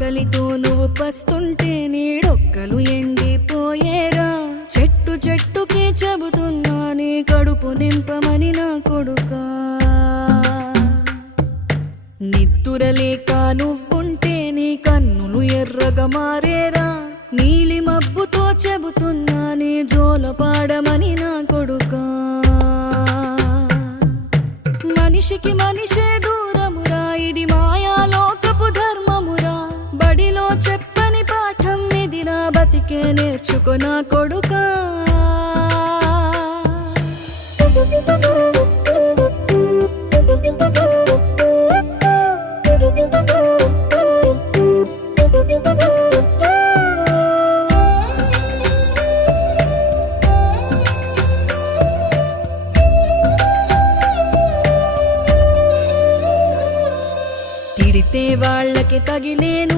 కలితో నువ్వు పస్తుంటే నీడొక్కలు ఎండిపోయేరా. చెట్టు చెట్టుకే చెబుతున్నా నీ కడుపు నింపమని నా కొడుకా. నిద్దురలేక నువ్వుంటే నీ కన్నులు ఎర్రగా మారేరా. నీలి మబ్బుతో చెబుతున్నా నీ జోల పాడమని నా కొడుకా. మనిషికి మనిషే దూరమురా, ఇది మాయాలోకపు ధర్మమురా. బడిలో చెప్పని పాఠం ఇదిరా, బతికే నేర్చుకో నా కొడుకా. తిడితే వాళ్ళకి తగిలేను